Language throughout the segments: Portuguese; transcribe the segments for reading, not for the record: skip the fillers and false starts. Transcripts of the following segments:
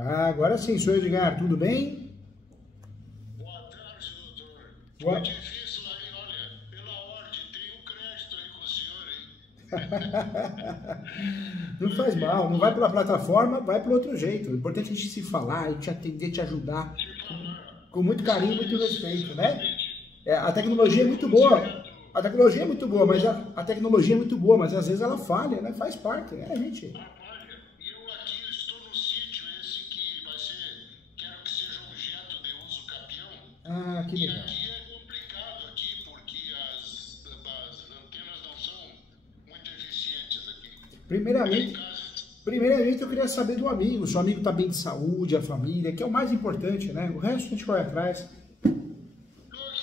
Ah, agora sim, senhor Edgar, tudo bem? Boa tarde, doutor. Boa... Foi difícil aí, olha, pela ordem, tem um crédito aí com o senhor, hein? Não faz mal, não vai pela plataforma, vai pelo outro jeito. O importante é a gente se falar, te atender, te ajudar, Te falar. com muito carinho e muito respeito, né? A tecnologia é muito boa, a tecnologia é muito boa, mas a tecnologia é muito boa, mas às vezes ela falha, né? Faz parte, né, gente? Olha, eu aqui estou no sítio, esse que vai ser, quero que seja objeto de uso capião. Ah, que E legal. aqui é complicado aqui, porque as antenas não são muito eficientes aqui. Primeiramente eu queria saber do amigo, se o amigo está bem de saúde, a família, que é o mais importante, né? O resto a gente corre atrás. Aqui, ó, o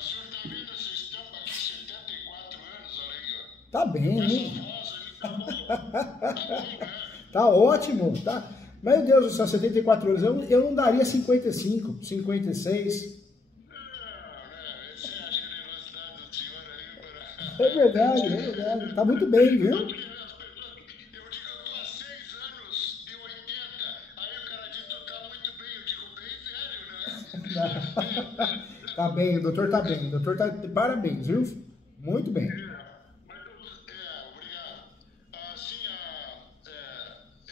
senhor está vendo essa estampa aqui, 74 anos, olha aí, ó. Tá bem, Essa hein? voz aí tá bom. Tá bom, né? Tá ótimo, tá? Meu Deus do céu, 74 anos, eu não daria 55, 56. Essa é a generosidade do senhor aí É verdade, é verdade. Tá muito bem, viu? Eu digo, eu tô há 6 anos de 80, aí o cara diz, tu tá muito bem, eu digo, bem velho, né? Tá bem, o doutor tá bem, o doutor tá de parabéns, viu? Muito bem. Obrigado. Assim,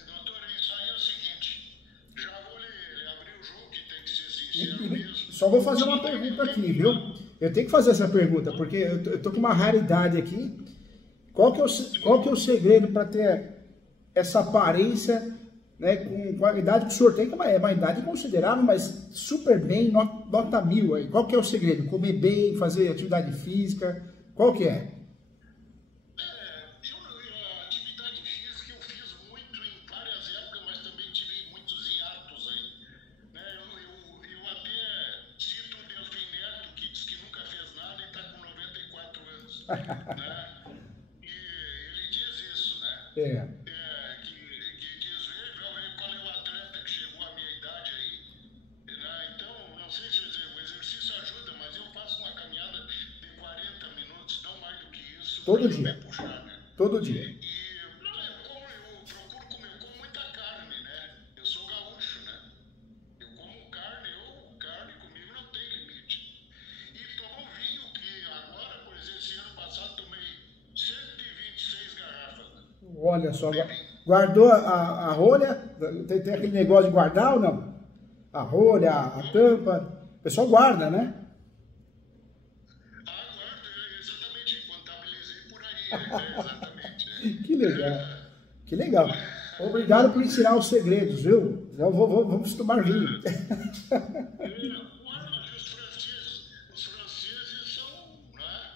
doutor, isso aí é o seguinte, já vou lhe abrir o jogo, que tem que ser sincero mesmo. Só vou fazer uma pergunta aqui, viu? Eu tenho que fazer essa pergunta, porque eu tô com uma raridade aqui. Qual que é o segredo para ter essa aparência, né, com a idade que o senhor tem, que é uma idade considerável, mas super bem, nota 1000 aí. Qual que é o segredo? Comer bem, fazer atividade física, qual que é? A atividade física eu fiz muito em várias épocas, mas também tive muitos hiatos aí. Né? Eu até cito o Delfim Neto, que diz que nunca fez nada e está com 94 anos. Né? E ele diz isso, né? Que diz, veja qual é o atleta que chegou à minha idade aí. Né? Então, não sei se o exercício ajuda, mas eu faço uma caminhada de 40 minutos, não mais do que isso. Todo dia. Puxar, né? Todo dia. E eu procuro comer, eu como muita carne, né? Eu sou gaúcho, né? Eu como carne comigo não tem limite. E tomo vinho, que agora, por exemplo, esse ano passado tomei 126 garrafas. Né? Olha só, guardou a rolha? Tem aquele negócio de guardar ou não? A rolha, a tampa, o pessoal guarda, né? Guardo, exatamente, contabilizei por aí, exatamente. Que legal, que legal. Obrigado por ensinar os segredos, viu? Vamos tomar vinho. Os franceses são, né?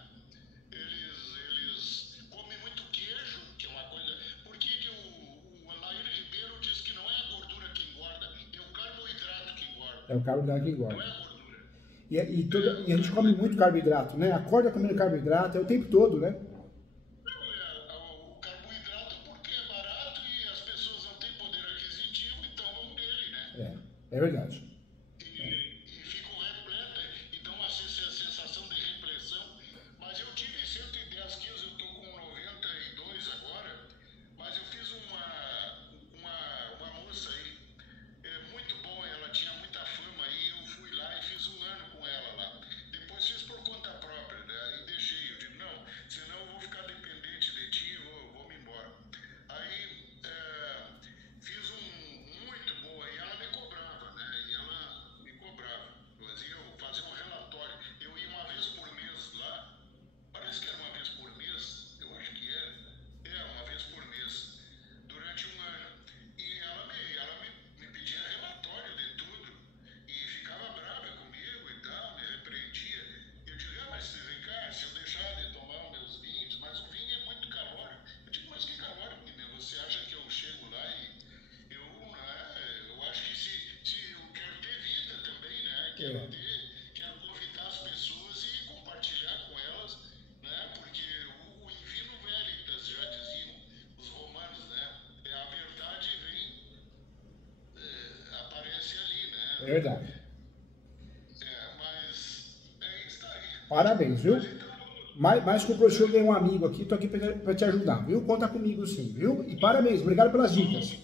Eles comem muito queijo, que é uma coisa. Por que o Alair Ribeiro diz que não é a gordura que engorda, é o carboidrato que engorda. É o carboidrato que Não engorda. é a gordura. E a gente come muito carboidrato, né? Acorda comendo carboidrato, é o tempo todo, né? O carboidrato porque é barato e as pessoas não têm poder aquisitivo, então vão dele, né? É verdade. E ficam repletas e dão uma sensação de repressão. Mas eu tive 110 quilos, eu estou com 92 agora. Mas eu fiz uma moça aí, muito boa, ela tinha muita fama aí. Eu fui lá e fiz um ano com ela lá. Depois fiz por conta própria, né? Aí deixei. Eu digo, não, senão eu vou ficar dependente de ti e vou-me embora. Aí fiz muito boa e ela me cobrava, né? E ela me cobrava. Eu fazia um relatório. Eu ia uma vez por mês lá. Parece que era uma vez por mês. Eu acho que era. Uma vez por mês. Durante um ano. E ela me pedia relatório de tudo. E ficava brava comigo e tal, me repreendia. Eu digo, mas vem cá, se eu deixar de tomar os meus vinhos, mas o vinho é muito calórico. Eu digo, mas que calórico, menina? Você acha que eu chego lá e eu acho que se eu quero ter vida também, né? Quero convidar as pessoas e compartilhar com elas, né? Porque o invino veritas, já diziam os romanos, né? A verdade aparece ali, né? É verdade. Mas é isso aí. Parabéns, viu? Mais que o professor ganhou um amigo aqui, tô aqui para te ajudar, viu? Conta comigo sim, viu? E parabéns, obrigado pelas dicas.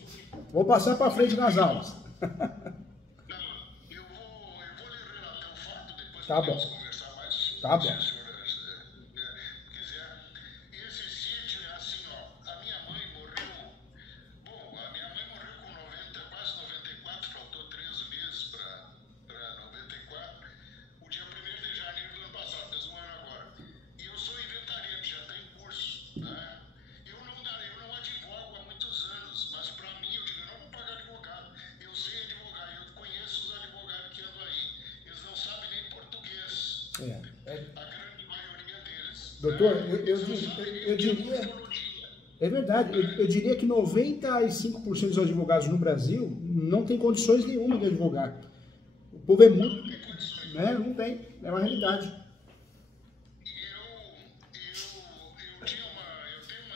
Vou passar para frente nas aulas. Não, eu vou lhe relatar o fato, depois Tá podemos bom, conversar mais tá se o bom. senhor quiser. Esse sítio é assim, ó, a minha mãe morreu, bom, a minha mãe morreu com 90, quase 94, faltou 13 meses para 94, o dia 1º de janeiro do ano passado, fez um ano agora. E eu sou inventariante, já está em curso, né? Eu não advogo há muitos anos, mas para mim, eu digo, eu não vou pagar advogado. Eu sei advogar, eu conheço os advogados que andam aí. Eles não sabem nem português, a grande maioria deles. Doutor, Né? Eles não sabem nem eu o que é diria, morfologia. é verdade, eu diria que 95% dos advogados no Brasil não tem condições nenhuma de advogar. O povo é muito, Não tem condições. né? Não tem, é uma realidade. Eu tenho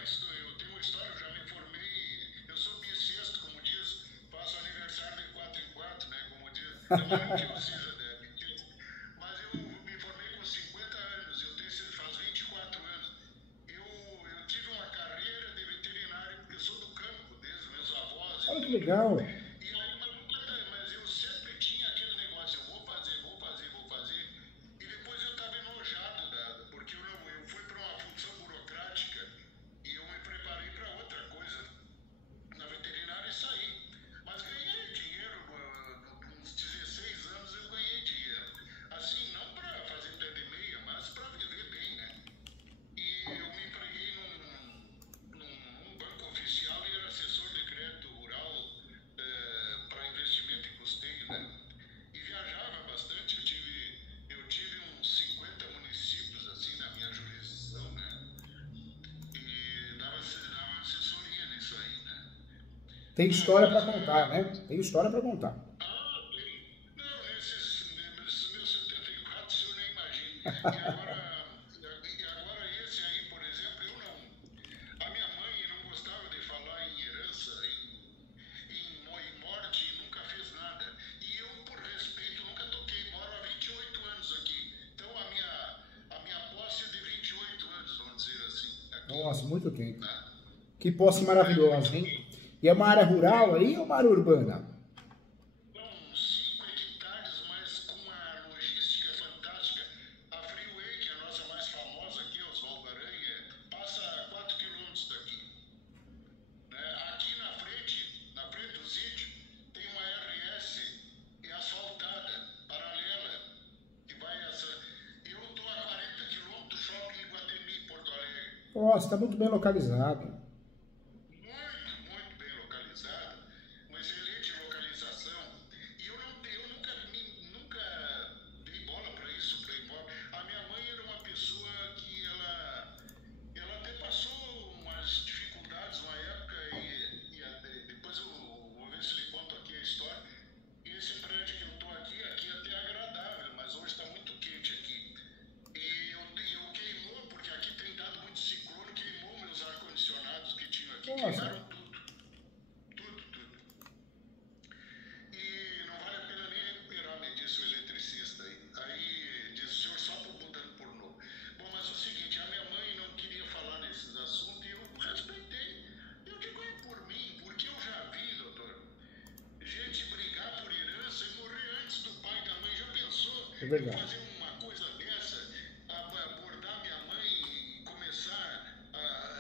uma história, eu já me formei, eu sou bissexto, como diz, faço aniversário de 4 em 4, né, como diz, não que eu seja bissexto, mas eu me formei com 50 anos, faz 24 anos, eu tive uma carreira de veterinário, porque eu sou do campo, desde meus avós e Olha que tudo, legal. e aí, mas eu sempre tinha aquele negócio, eu vou fazer, e depois eu estava enojado, porque eu fui para uma função burocrática e eu me preparei para outra coisa na veterinária e saí. Mas ganhei dinheiro, uns 16 anos eu ganhei dinheiro. Assim, não para fazer pé de meia, mas para viver bem, né? E eu me empreguei num banco oficial e era assessor de crédito rural para investimento e custeio, né? E viajava bastante, eu tive uns 50 municípios assim na minha jurisdição, né? E dava assessoria nisso aí, né? Tem Bom, história para mas contar, né? Tem história para contar. tem. Não, nesses meus 74, o senhor nem imagina. E agora esse aí, por exemplo, eu não. A minha mãe não gostava de falar em herança, em morte, e nunca fez nada. E eu, por respeito, nunca toquei. Moro há 28 anos aqui. Então a minha posse é de 28 anos, vamos dizer assim, aqui. Nossa, muito tempo. Né? Que posse maravilhosa, hein? E é uma área rural aí ou uma área urbana? São 5 hectares, mas com uma logística fantástica. A Freeway, que é a nossa mais famosa aqui, Oswaldo Aranha, passa a 4 quilômetros daqui. Né? Aqui na frente do sítio, tem uma RS asfaltada, paralela, que vai essa. Eu estou a 40 quilômetros do shopping Iguatemi, Porto Alegre. Nossa, está muito bem localizado. Muito bem localizada, uma excelente localização. E eu nunca dei bola para isso, para imóvel. A minha mãe era uma pessoa que ela até passou umas dificuldades uma época depois eu vou ver se lhe conto aqui a história. Esse prédio que eu estou aqui é até agradável, mas hoje está muito quente aqui. E eu queimou, porque aqui tem dado muito ciclone, queimou meus ar-condicionados que tinham aqui, Nossa. queimaram tudo. E não vale a pena nem recuperar, me disse o eletricista aí. Aí disse, o senhor só mudando por novo. Bom, mas o seguinte, a minha mãe não queria falar nesses assuntos e eu respeitei. Eu digo, é por mim, porque eu já vi, doutor, gente brigar por herança e morrer antes do pai e da mãe. Já pensou É eu verdade. fazer uma coisa dessa, abordar minha mãe e começar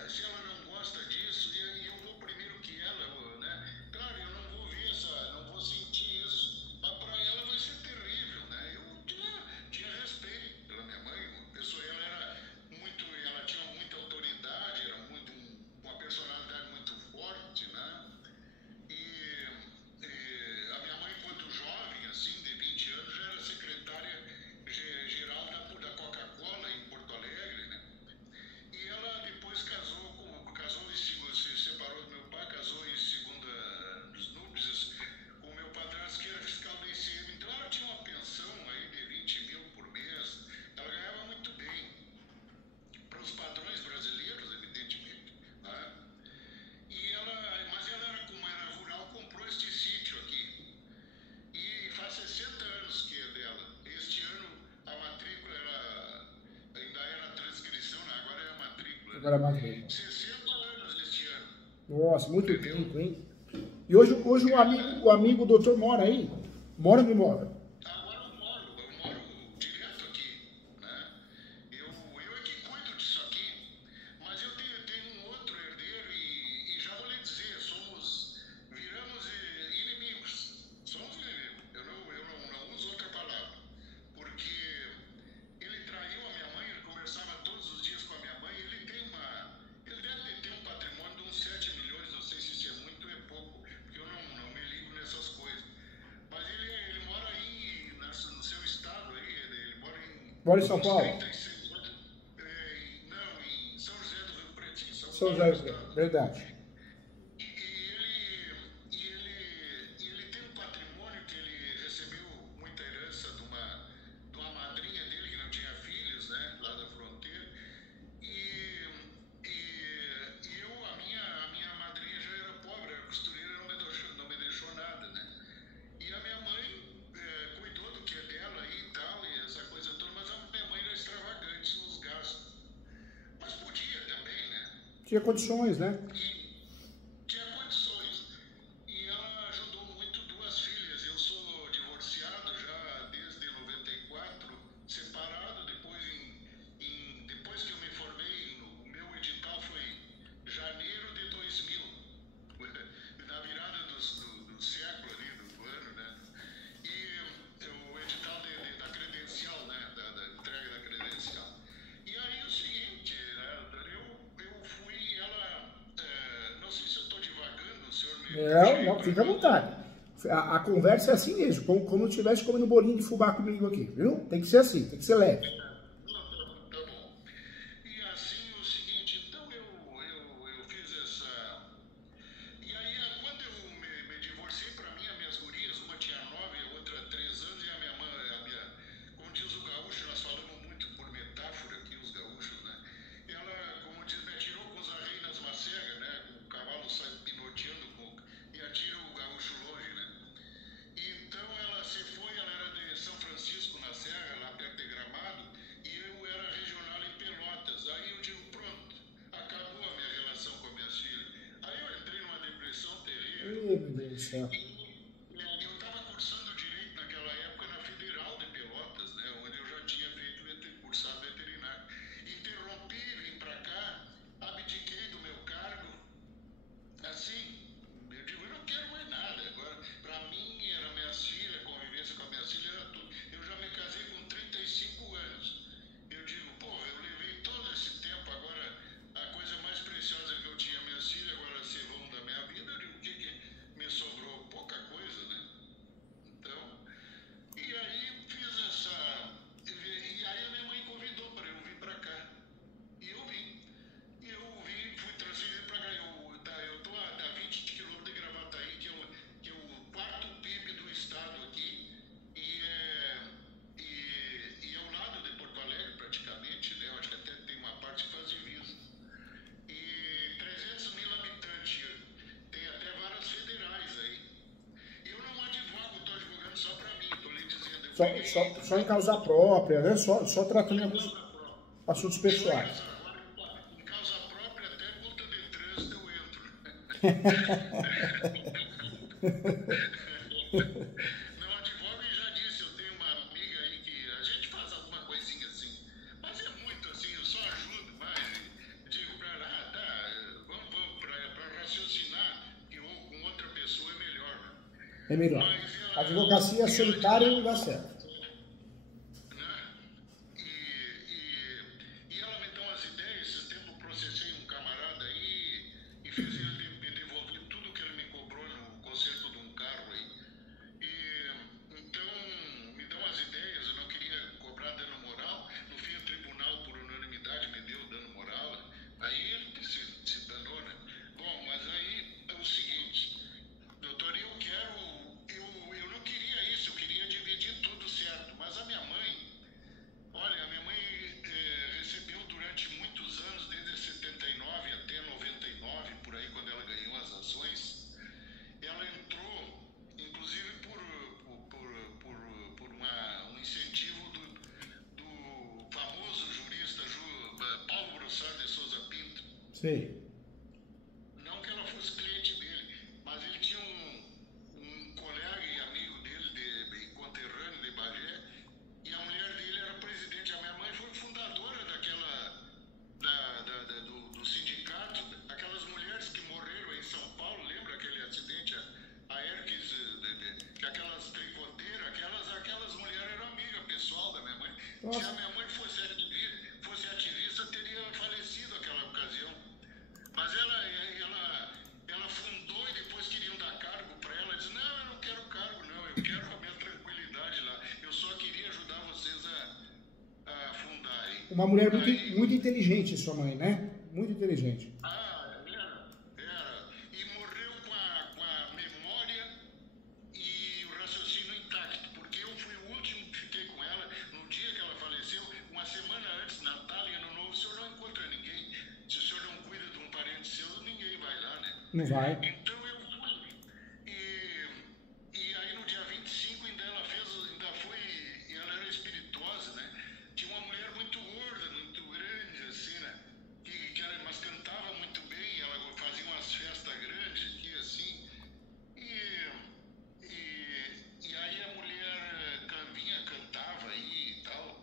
se ela não gosta disso, e eu vou primeiro que ela, né? Claro, eu não vou ver não vou sentir isso, mas para ela vai ser terrível, né? Eu tinha respeito pela minha mãe, ela tinha muita autoridade, era uma personalidade muito forte, né? E a minha mãe, quando jovem, assim, de 20 anos, já era secretária geral da Coca-Cola em Porto Alegre, né? E ela depois se separou do meu pai, casou em segunda dos núpcias com o meu padrasto, que era fiscal do ICM. Então ela tinha uma pensão aí de 20 mil por mês. Ela ganhava muito bem, para os padrões brasileiros, evidentemente, né? Mas como era rural, comprou este sítio aqui. E faz 60 anos que é dela. Este ano a matrícula ainda era transcrição, né? Agora é a matrícula. Agora é mais bem. 60 anos este ano. Nossa, muito Entendeu? tempo, hein? E hoje o amigo doutor mora aí? Mora ou não mora? Agora eu moro direto aqui, né? Eu é que cuido disso aqui, mas eu tenho um outro herdeiro e já vou lhe dizer, viramos inimigos. Somos inimigos. Eu não uso outra palavra, porque ele traiu a minha mãe, ele conversava todos os dias com a minha mãe, ele deve ter um patrimônio de uns 7 milhões, não sei se isso é muito ou é pouco, porque eu não me ligo nessas coisas. Mas ele mora aí no seu estado aí, ele mora em... Mora em São Paulo? 36 anos, não, em São José do Rio Preto, em São São Paulo, José, estado. verdade. E ele tem um patrimônio que ele recebeu muita herança de uma madrinha dele que não tinha filhos, né, lá da fronteira. A minha madrinha já era pobre, era costureira, não me deixou nada, né? E a minha mãe cuidou do que é dela aí e tal, e essa coisa toda, mas a minha mãe era extravagante nos gastos. Mas podia também, né? Tinha condições, né? E tinha condições. E ela ajudou muito duas filhas. Eu sou divorciado já desde 94, separado. Depois que eu me formei, o meu edital foi janeiro de 2000, na virada do século ali, do ano, né? E o edital da credencial, né? Da entrega da credencial. E aí o seguinte, né? Eu fui, não sei se eu estou divagando, o senhor me... Não, fica à vontade. A conversa é assim mesmo, como se estivesse comendo bolinho de fubá comigo aqui, viu? Tem que ser assim, tem que ser leve. Não, tá bom. E assim, o seguinte, então eu fiz essa... E aí, quando eu me divorciei, para mim, as minhas gurias, uma tinha 9, a outra 3 anos, e a minha mãe, como diz o gaúcho, nós falamos muito por metáfora aqui, os gaúchos, né? Ela, como diz, me atirou com os arreios nas macegas, né? O cavalo sai pinoteando e atira o gaúcho longe, né? Então ela se foi, ela era de São Francisco, na Serra, lá perto de Gramado, e eu era regional em Pelotas. Aí eu digo, pronto, acabou a minha relação com as minhas filhas. Aí eu entrei numa depressão terrível. Ih, meu Deus do céu. Eu estava cursando Direito naquela época na Federal de Pelotas, né, onde eu já tinha cursado veterinário. Interrompi, vim para cá, abdiquei do meu cargo. Assim, eu digo, eu não quero mais nada. Agora, para mim, era minhas filhas, convivência com as minhas filhas era tudo. Eu já me casei com 35 anos. Eu digo, porra, eu levei todo esse tempo, agora a coisa mais preciosa que eu tinha, minhas filhas, agora se vão da minha vida. Eu digo, o que me sobrou? Pouca coisa, né? Então, e aí fiz essa... E aí a minha mãe convidou para eu vir para cá. E eu vim. E eu vim, fui transferido para cá. Eu estou a 20 quilômetros de Gravataí, que é o quarto PIB do estado aqui. E é ao lado de Porto Alegre, praticamente, né? Eu acho que até tem uma parte que faz divisa. E 300 mil habitantes. Tem até várias federais aí. E eu não advogo, estou advogando só para mim, estou lhe dizendo. Só em causa própria, né? Só tratando alguns assuntos pessoais. Em causa própria, até multa de trânsito eu entro. Não advogo e já disse, eu tenho uma amiga aí que a gente faz alguma coisinha assim. Mas é muito assim, eu só ajudo mais. Digo para ela, vamos para raciocinar, que com outra pessoa é melhor, né? É melhor. A advocacia solitária não dá certo. E ela me deu umas ideias. Esse tempo eu processei um camarada aí e fiz ele me devolver tudo que ele me cobrou no conserto de um carro aí. Então me deu umas ideias. Eu não queria cobrar dano moral. No fim, o tribunal, por unanimidade, me deu dano moral. Aí ele se danou, né? Bom, mas aí é o seguinte, doutor, eu não queria isso, eu queria dividir tudo certo. Mas a minha mãe, olha, a minha mãe recebeu durante muitos anos, desde 79 até 99, por aí, quando ela ganhou as ações. Ela entrou, inclusive por um incentivo do famoso jurista Paulo Brossard de Souza Pinto. Sim. Não que ela fosse cliente dele, mas ele tinha Se a Nossa. minha mãe fosse ativista, teria falecido naquela ocasião. Mas ela fundou e depois queriam dar cargo para ela. Disse, não, eu não quero cargo, não. Eu quero a minha tranquilidade lá. Eu só queria ajudar vocês a fundarem. Uma mulher muito, Aí, muito inteligente, sua mãe, né? Muito inteligente. era. E morreu com a memória e o raciocínio intacto. Porque eu fui o último que fiquei com ela. No dia que ela faleceu, uma semana antes, Natal e Ano Novo, o senhor não encontra ninguém. Se o senhor não cuida de um parente seu, ninguém vai lá, né? Não vai. Então eu fui. E aí no dia 25 ainda foi, e ela era espirituosa, né? Tinha uma mulher muito gorda, muito grande, assim, né? Mas cantava muito bem, ela fazia umas festas grandes aqui, assim. E aí a mulher vinha, cantava aí e tal.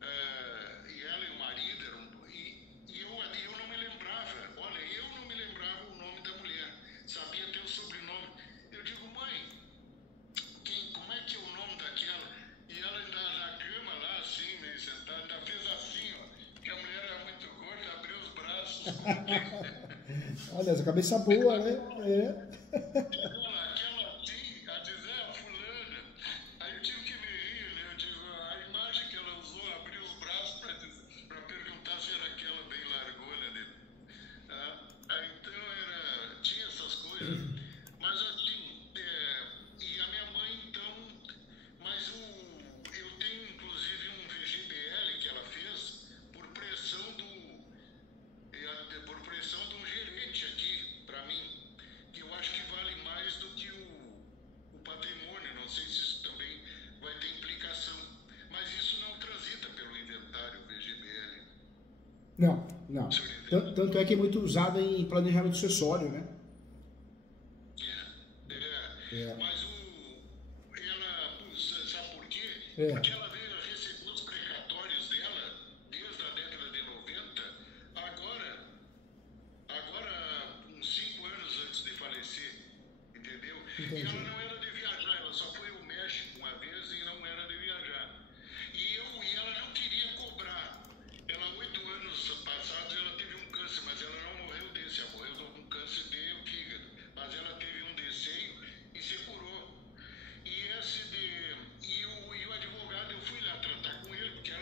E ela e o marido eram. E eu não me lembrava, olha, eu não me lembrava o nome da mulher, sabia até o sobrenome. Eu digo, mãe, como é que é o nome daquela? E ela ainda na cama lá, assim, meio sentada, ainda fez assim, ó, que a mulher era muito gorda, abriu os braços. Olha, essa cabeça boa, né? É. Aquela assim, a dizer, fulana. Aí eu tive que me rir, né? Eu digo, a imagem que ela usou, abriu os braços para perguntar se era aquela bem largona dele. Então tinha essas coisas. Mas assim, e a minha mãe então, mas eu tenho inclusive um VGBL que ela fez por pressão por pressão de um gerente aqui, para mim, que eu acho que vale mais do que o patrimônio. Não sei se isso também vai ter implicação, mas isso não transita pelo inventário VGBL. Não, não. Tanto é que é muito usado em planejamento sucessório, né? Mas ela, sabe por quê? É. Porque ela veio a receber os precatórios dela desde a década de 90, agora uns 5 anos antes de falecer, entendeu? Entendi. E ela não era de viajar, ela só foi ao México uma vez e não era de viajar. E ela não queria cobrar. Ela, 8 anos passados, ela teve um câncer, mas ela não morreu desse, ela morreu com câncer de fígado. Mas ela teve um desseio e se curou. E o advogado, eu fui lá tratar com ele, porque eu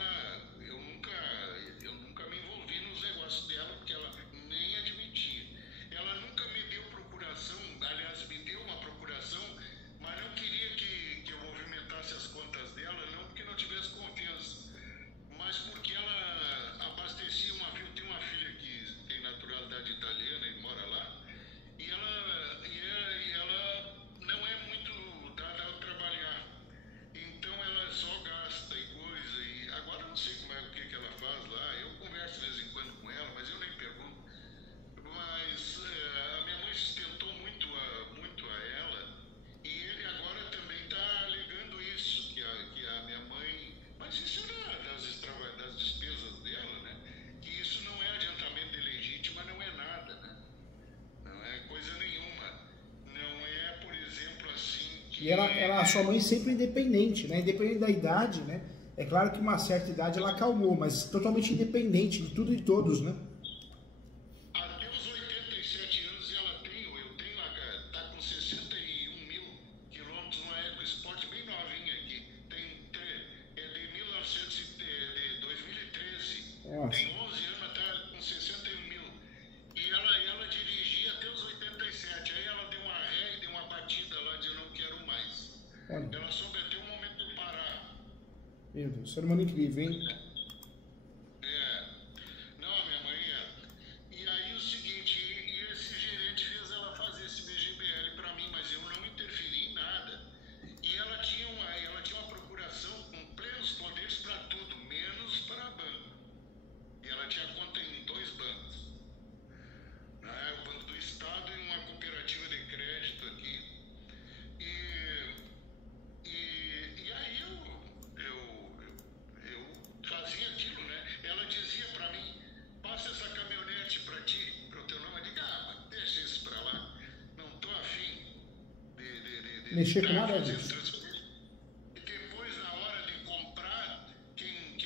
nunca me envolvi nos negócios dela, porque ela nem admitia. Ela nunca me deu procuração, aliás, me deu uma procuração, mas não queria que eu movimentasse as contas dela, não porque não tivesse confiança, mas porque ela abastecia eu tenho uma filha que tem naturalidade italiana e mora lá, e ela não é muito dada ao trabalhar. Então ela só gasta e coisa. E agora eu não sei o que ela faz lá. Eu converso de vez em quando com ela, mas eu nem pergunto. Mas a minha mãe sustentou muito a ela. E ele agora também está alegando isso, que a minha mãe. Mas isso é das despesas dela, né? Que isso não é adiantamento de legítima, não é nada, né? Não é coisa nenhuma. Não é, por exemplo, assim que... E a sua mãe sempre independente, né? Independente da idade, né? É claro que uma certa idade ela acalmou, mas totalmente independente de tudo e todos, né? Até os 87 anos tá com 61 mil quilômetros, uma EcoSport bem novinha aqui. É de 2013. Nossa. Tem 11 anos, tá com 61 mil. E ela dirigia até os 87. Aí ela deu uma ré e deu uma batida lá de eu não quero mais. Olha. Ela soube até o momento de parar. Meu Deus, ser humano incrível, hein? Não, a minha mãe E aí o seguinte, esse gerente fez ela fazer esse VGBL para mim, mas eu não interferi em nada. E ela tinha uma procuração com plenos poderes para tudo, menos para banco. E ela tinha conta em 2 bancos. Né? O Banco do Estado e uma cooperativa de crédito aqui. E aí eu fazia aquilo, né? Ela dizia para mim, passa essa caminhonete para ti, para o teu nome. Eu digo, mas deixa isso para lá. Não tô afim de Mexer com nada fazer disso. transferência. E depois, na hora de comprar, quem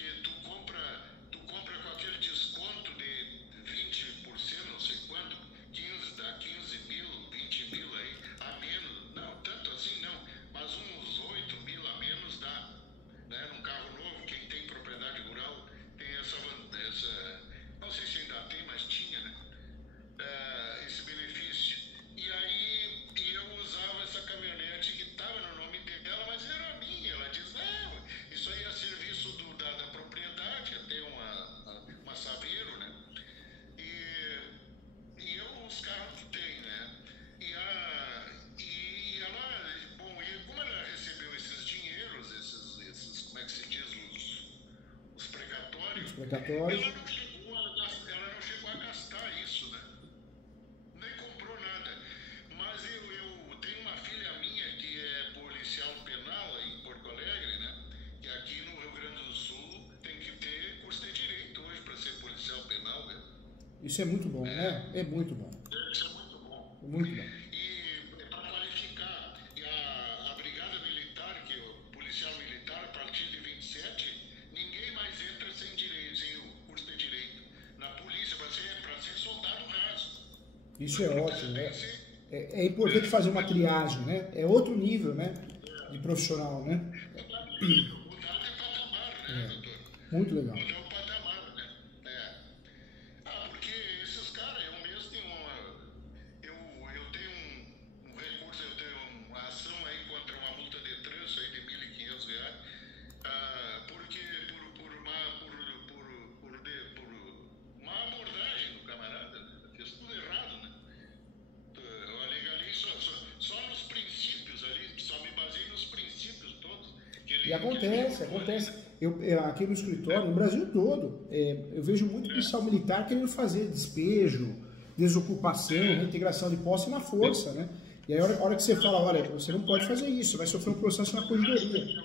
precatórios. Ela não chegou a gastar isso, né? Nem comprou nada. Mas eu tenho uma filha minha que é policial penal aí em Porto Alegre, né? Que aqui no Rio Grande do Sul tem que ter curso de direito hoje para ser policial penal, né? Isso é muito bom, né? É muito bom. Isso é muito bom. Muito bom. E para qualificar, e a Brigada Militar, que é o policial militar, a partir de 27, ninguém mais entra sem direito, sem o curso de direito. Na polícia, para ser soldado raso. Isso é ótimo, né? É importante fazer uma triagem, né? É outro nível, né? De profissional, né? Mudar de patamar, né, doutor? Muito legal. Mudar o patamar, né? Porque esses caras, eu mesmo tenho eu tenho um recurso, eu tenho uma ação aí contra uma multa de trânsito aí de R$ 1.500, porque por uma abordagem do camarada, né? Fez tudo errado, né? Eu alegalei só nos princípios ali, só me baseei nos princípios todos. E acontece. Aqui no escritório, no Brasil todo, eu vejo muito policial militar querendo fazer despejo, desocupação, reintegração de posse na força, né? E aí a hora que você fala, olha, você não pode fazer isso, vai sofrer um processo na corredoria.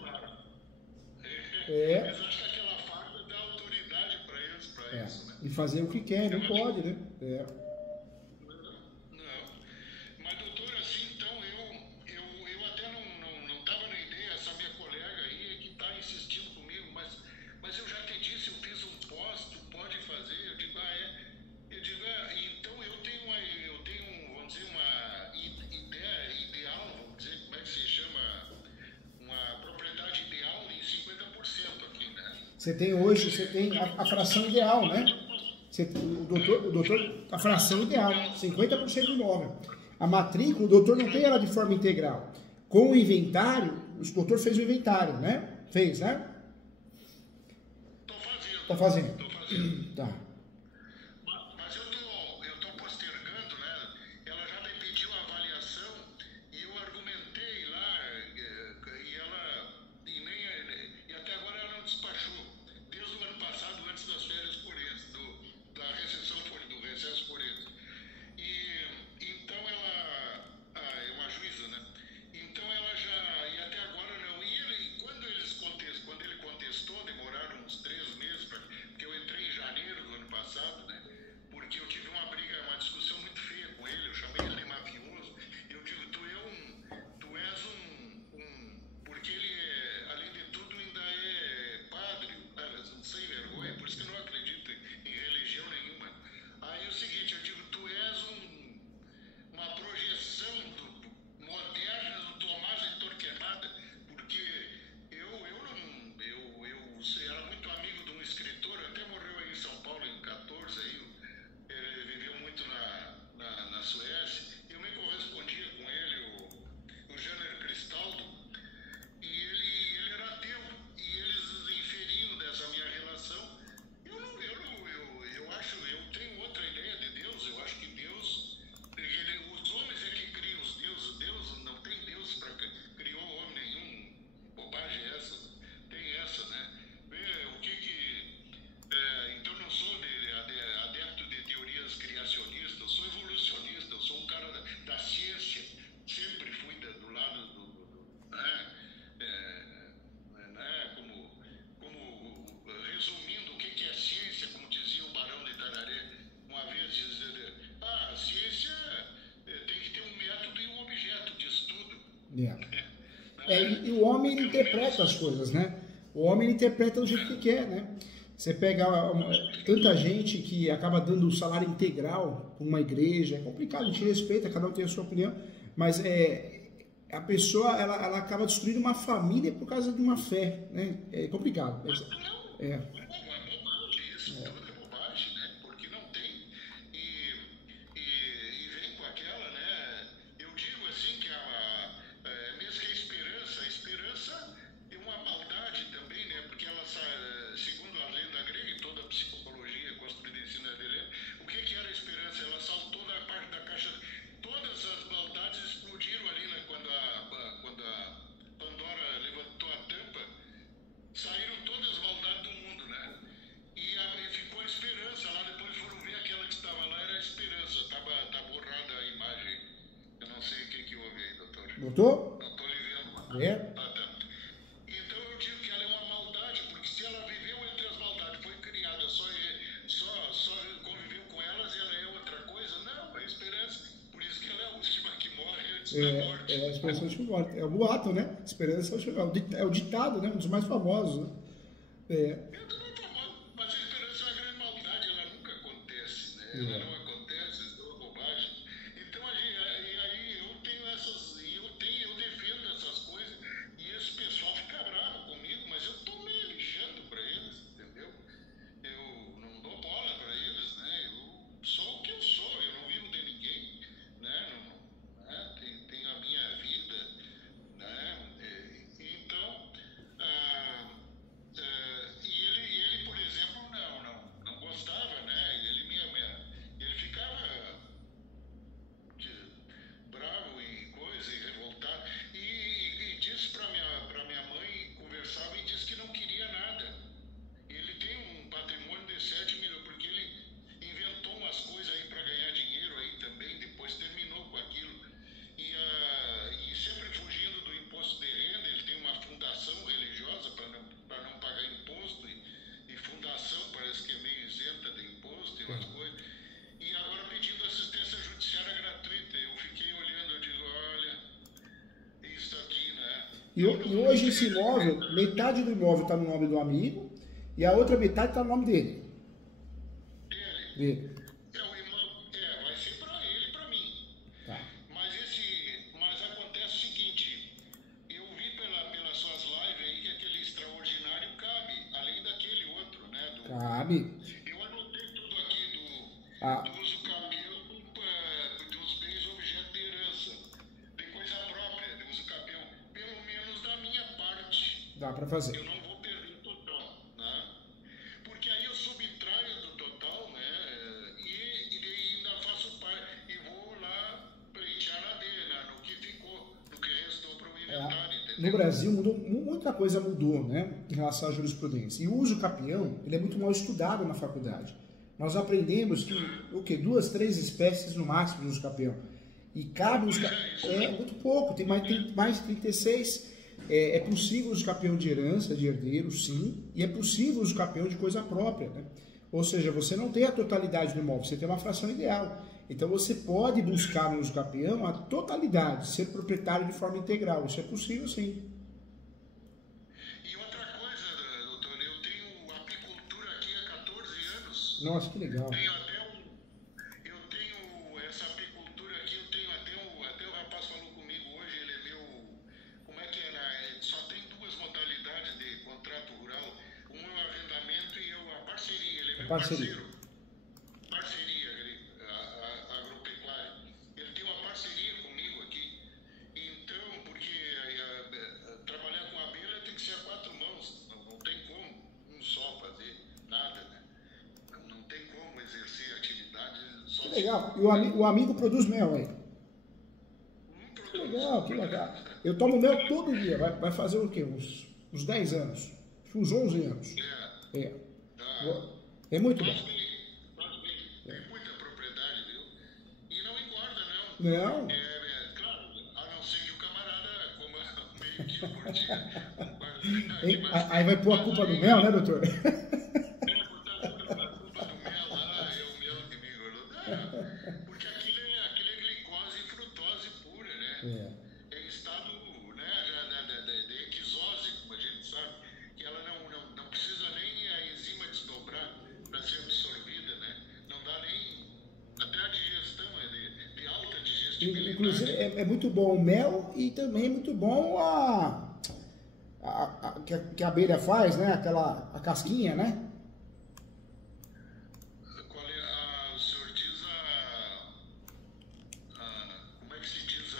Eles acham que aquela farda dá autoridade para eles, isso, né? E fazer o que quer, não pode, né? Não. Mas, doutor, assim, então, eu até não estava na ideia, essa minha colega aí que está insistindo comigo, mas eu já te disse, eu fiz um pós, tu pode fazer, eu digo, eu digo, então eu tenho, vamos dizer, uma ideia ideal, vamos dizer, como é que se chama, uma propriedade ideal em 50% aqui, né? Você tem a fração ideal, né? O doutor, a fração ideal, 50% do imóvel. A matrícula, o doutor não tem ela de forma integral. Com o inventário, o doutor fez o inventário, né? Fez, né? Tô fazendo. Tá. Mas eu tô postergando, né? Ela já me pediu a avaliação e eu argumentei lá e até agora ela não despachou. Desde o ano passado, antes das férias forenses, do recesso forense. E então ela, é uma juíza, né? Então ela já, e até agora não. Quando ele contestou, demoraram uns 3 meses, porque eu entrei em janeiro do ano passado, né? Porque eu tive uma discussão muito feia com ele, eu chamei ele de mafioso. Eu digo, tu és porque ele além de tudo, ainda é padre, sem vergonha, por isso que eu não acredito em religião nenhuma. Aí é o seguinte, eu digo, tu és uma projeção moderna do Tomás de Torquemada, porque eu era muito amigo de um escritor, até morreu aí em São Paulo em 14, aí, viveu muito na Suécia, eu me correspondia com ele, o Jânio Cristaldo, e ele era ateu, e eles inferiam dessa minha relação. Eu tenho outra ideia de Deus, eu acho que Deus, os homens é que criam os deuses, Deus não tem Deus para criou homem nenhum, bobagem é essa, tem essa, né? Então eu não sou adepto de teorias criacionistas, eu sou evolucionista, eu sou um cara da ciência, sempre fui do lado resumindo o que é ciência, como dizia o Barão de Itararé, uma vez dizendo, a ciência tem que ter um método e um objeto de estudo. E o homem interpreta as coisas, né? O homem interpreta do jeito que quer, né? Você pega tanta gente que acaba dando o salário integral para uma igreja, é complicado, a gente respeita, cada um tem a sua opinião, mas a pessoa ela acaba destruindo uma família por causa de uma fé, né? É complicado. É bobagem, isso tudo é bobagem, né? Porque não tem. E vem com aquela, né? Eu digo assim que mesmo que a esperança é uma maldade também, né? Porque ela, segundo a lenda grega e toda a psicologia cosmedicina dele, o que era a esperança? Ela saltou da parte da caixa. Todas as maldades explodiram ali, né? Quando a Pandora levantou a tampa, saíram todas as maldades do mundo, né? E Botou? Não estou lhe vendo. É. Ah, tá. Então eu digo que ela é uma maldade, porque se ela viveu entre as maldades, foi criada, só conviveu com elas e ela é outra coisa, não, é esperança. Por isso que ela é a última que morre antes da morte. É a esperança de morte. É o boato, né? Esperança é o ditado, né? Um dos mais famosos, né? É. Eu também famoso, mas a esperança é uma grande maldade, ela nunca acontece, né? Ela não acontece, isso é uma bobagem. Então aí eu tenho essas, eu defendo essas coisas e esse pessoal fica bravo comigo, mas eu tô meio lixando para eles, entendeu? Eu não dou bola para eles, né? Eu sou o que eu sou, eu não vivo de ninguém, né? Tenho a minha vida, né? Então, ah, e ele, por exemplo, não gostava, né? Ele ficava bravo e coisa, e revoltado. E disse para minha mãe, conversava e disse que não queria nada. Ele tem um patrimônio de 7 milhões, porque ele inventou umas coisas aí para ganhar dinheiro aí também, depois terminou com aquilo. E sempre fugindo do imposto de renda, ele tem uma fundação religiosa para não pagar imposto, e fundação parece que é meio isenta de imposto e umas coisas. E agora pedindo assistência judiciária gratuita. Eu fiquei olhando, eu digo, olha, isso aqui, né? E hoje esse imóvel, metade do imóvel está no nome do amigo e a outra metade está no nome dele. Dele. Vai ser para ele e para mim. Tá. Mas acontece o seguinte, eu vi pelas suas lives aí que aquele extraordinário cabe, além daquele outro, né? Cabe. Eu anotei tudo aqui do uso capião dos bens objeto de herança, de coisa própria, de uso capião, pelo menos da minha parte. Dá para fazer. Eu não vou perder o total, né? Porque aí eu subtraio do total, né? E ainda faço parte, e vou lá pleitear na dele, né? No que ficou, no que restou para o inventário, entendeu? No Brasil, muita coisa mudou, né, em relação à jurisprudência. E o uso capião, ele é muito mal estudado na faculdade. Nós aprendemos que 2, 3 espécies no máximo de uso capião. E cabe os é muito pouco, tem mais de 36. É possível o uso capião de herança, de herdeiro, sim, e é possível o uso capião de coisa própria, né? Ou seja, você não tem a totalidade do imóvel, você tem uma fração ideal. Então você pode buscar no uso capião a totalidade, ser proprietário de forma integral. Isso é possível, sim. E outra coisa, doutor, eu tenho apicultura aqui há 14 anos. Nossa, que legal. Eu tenho essa apicultura aqui, até o rapaz falou comigo hoje, ele é meu, como é que é, só tem 2 modalidades de contrato rural, um é o arrendamento e a parceria, ele é meu parceiro. Parceria agropecuária. Ele tem uma parceria comigo aqui. Então, porque trabalhar com abelha tem que ser a 4 mãos. Não tem como um só fazer nada, né? Não tem como exercer atividade só. Que legal. E o amigo produz mel aí. Que legal, que legal. Eu tomo mel todo dia. Vai fazer o quê? Uns 10 anos. Uns 11 anos. É muito bom. Tem muita propriedade, viu? E não engorda, não. Não. Claro, a não ser que o camarada coma meio quilo por dia. Aí vai pôr a culpa do mel, né, doutor? Botar a culpa do mel lá, é o mel que me engordou. Porque aquilo é glicose e frutose pura, né? É em estado, né, de equisose, como a gente sabe, que ela não precisa nem a enzima desdobrar para ser absorvida, né? Não dá nem. Até a digestão é de alta digestibilidade. Inclusive, é muito bom o mel e também é muito bom que a abelha faz, né? A casquinha, né? Qual é o senhor diz como é que se diz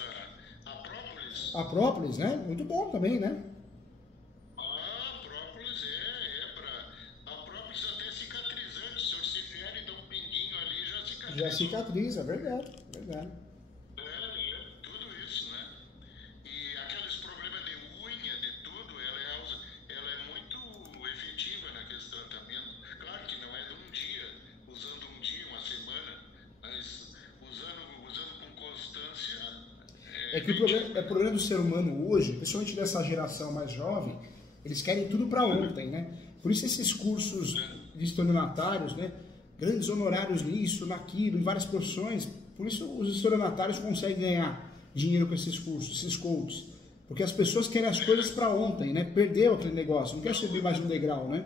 a própolis? A própolis, né? Muito bom também, né? A própolis a própolis até cicatrizante. Se o senhor se fere e dá um pinguinho ali, já cicatriza. Já cicatriza, verdade, verdade. Tudo isso, né? E aqueles problemas de unha, de tudo, ela é muito efetiva naquele tratamento. Claro que não é de um dia, usando um dia, uma semana, mas usando com constância. É que o problema do ser humano hoje, principalmente dessa geração mais jovem, eles querem tudo para ontem, né? Por isso esses cursos de estelionatários, né? Grandes honorários nisso, naquilo, em várias profissões. Por isso os estelionatários conseguem ganhar dinheiro com esses cursos, esses coaches. Porque as pessoas querem as coisas para ontem, né? Perdeu aquele negócio, não quer subir mais um degrau, né?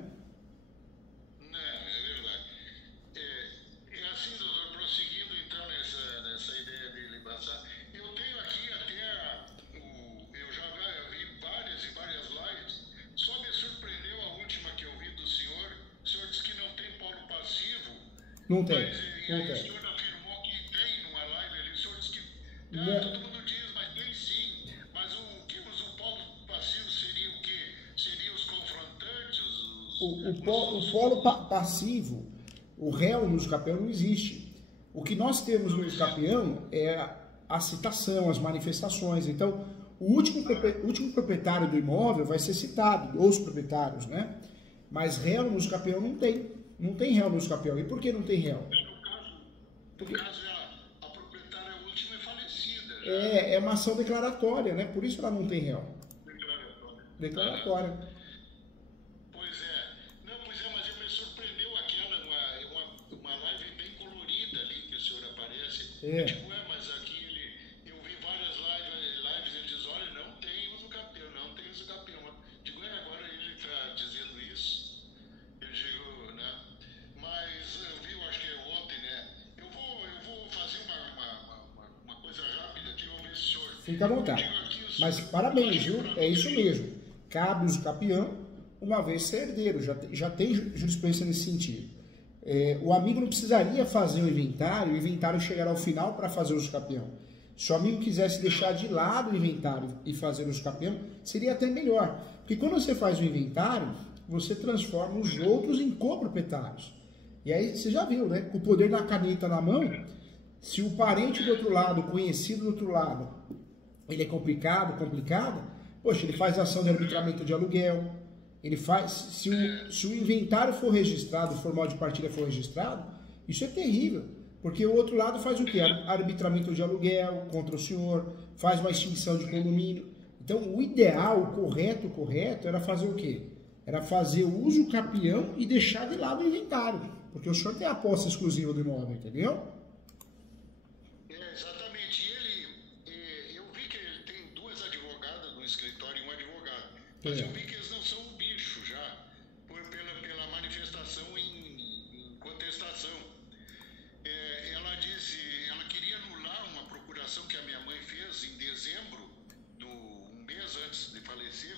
Não tem, não tem. O senhor afirmou que tem numa live ali, o senhor disse que todo mundo diz, mas tem sim. Mas o que usa o polo passivo seria o quê? Seria os confrontantes? O polo passivo, o réu no usucapião não existe. O que nós temos no usucapião é a citação, as manifestações. Então, o último proprietário do imóvel vai ser citado, os proprietários, né? Mas réu no usucapião não tem. Não tem réu no usucapião. E por que não tem réu? No caso a proprietária última é falecida. É uma ação declaratória, né? Por isso ela não tem réu. Declaratória. Pois é. Não, pois é, mas me surpreendeu uma live bem colorida ali que o senhor aparece. Eu digo, mas aqui eu vi várias lives, ele diz, olha, não tem usucapião, não tem usucapião. Digo, agora ele está dizendo isso. Eu digo, né? Mas eu vi, eu acho que é ontem, né? Eu vou fazer uma coisa rápida aqui, vamos ver se o senhor... Fica à vontade. Mas parabéns, viu? É isso mesmo. Cabe o usucapião, uma vez ser herdeiro. Já tem jurisprudência nesse sentido. O amigo não precisaria fazer o inventário chegar ao final para fazer o usucapião. Se o amigo quisesse deixar de lado o inventário e fazer o usucapião, seria até melhor. Porque quando você faz o inventário, você transforma os outros em coproprietários. E aí você já viu, né? Com o poder da caneta na mão, se o parente do outro lado, o conhecido do outro lado, ele é complicado, poxa, ele faz ação de arbitramento de aluguel, ele faz, se o inventário for registrado, o formal de partilha for registrado, isso é terrível, porque o outro lado faz o quê? Arbitramento de aluguel contra o senhor, faz uma extinção de condomínio. Então, o ideal, o correto, era fazer o quê? Era fazer o usucapião e deixar de lado o inventário, porque o senhor tem a posse exclusiva do imóvel, entendeu? Exatamente. Eu vi que ele tem duas advogadas no escritório e um advogado. Mas eu vi que eles não são um bicho já, pela manifestação em contestação. Ela disse, ela queria anular uma procuração que a minha mãe fez em dezembro, um mês antes de falecer,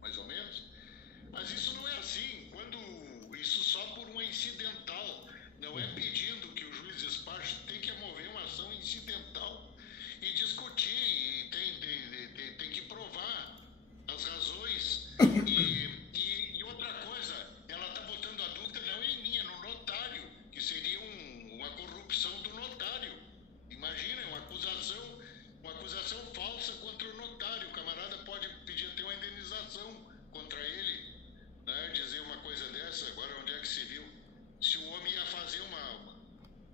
mais ou menos. Mas isso não é assim. Isso só por uma incidental. Não é pedindo que o juiz despache, tem que mover uma ação incidental e discutir, e tem que provar as razões. E outra coisa, ela está botando a dúvida não em mim, é no notário, que seria uma corrupção do notário. Imagina, uma acusação falsa contra o notário. O camarada pode pedir até uma indenização contra ele, né? Dizer uma coisa dessa. Agora, onde é que se viu? Se o homem ia fazer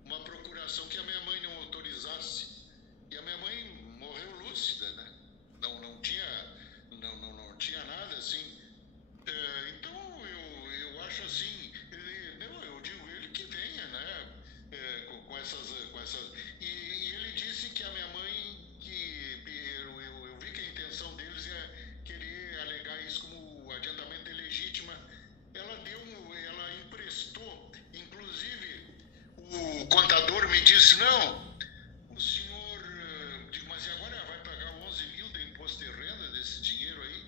uma procuração que a minha mãe não autorizasse, e a minha mãe morreu lúcida, né? Não tinha nada assim. Então eu acho assim, eu digo ele que venha, né? Com essas e ele disse que a minha mãe, eu vi que a intenção deles é querer alegar isso como adiantamento ilegítima. Ela emprestou, inclusive o contador me disse, não, o senhor, digo, mas e agora vai pagar 11 mil de imposto de renda desse dinheiro aí?